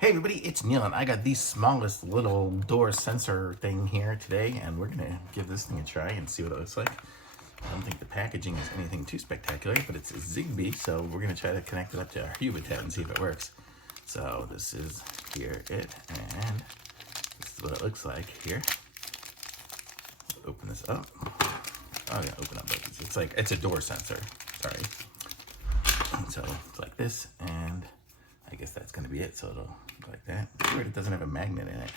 Hey everybody, it's Neil and I got the smallest little door sensor thing here today, and we're gonna give this thing a try and see what it looks like. I don't think the packaging is anything too spectacular, but it's a Zigbee, so we're gonna try to connect it up to our HUBITAT and see if it works. So this is and this is what it looks like here. Open this up. Oh, I'm gonna open up both these. It's a door sensor. Sorry. So it's like this, and I guess that's gonna be it. So it'll look like that. It's weird it doesn't have a magnet in it.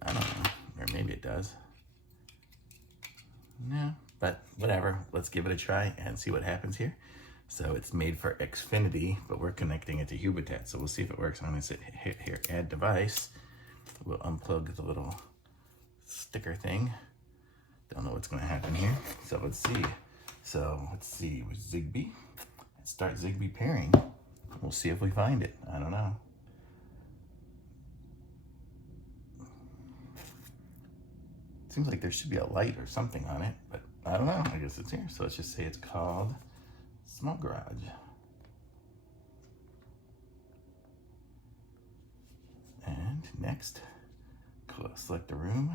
I don't know, or maybe it does. No, but whatever. Let's give it a try and see what happens here. So it's made for Xfinity, but we're connecting it to HUBITAT. So we'll see if it works. I'm gonna hit here, add device. We'll unplug the little sticker thing. Don't know what's gonna happen here. So let's see. Let's see with Zigbee. Let's start Zigbee pairing. We'll see if we find it. I don't know. Seems like there should be a light or something on it, but I don't know. I guess it's here. So let's just say it's called Small Garage. And next, select the room.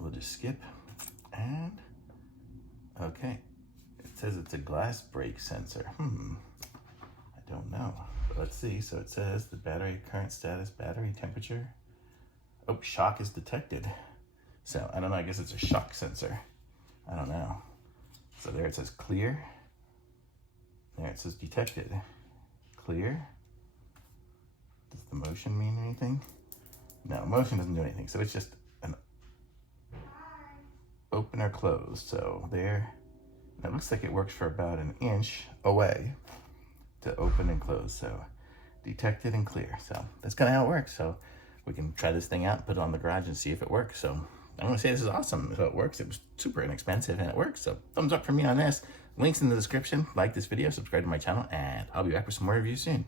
We'll just skip. And okay, it says it's a glass break sensor. I don't know, but let's see. So it says the battery current status, battery temperature. Oh, shock is detected. So I don't know, I guess it's a shock sensor. I don't know. So there it says clear. There it says detected. Clear. Does the motion mean anything? No, motion doesn't do anything. So it's just an open or close. So there, it looks like it works for about an inch away to open and close. So detected and clear. So that's kind of how it works. So we can try this thing out, put it on the garage and see if it works. So I'm gonna say this is awesome. If it works, it was super inexpensive and it works. So thumbs up for me on this. Links in the description. Like this video, subscribe to my channel, and I'll be back with some more reviews soon.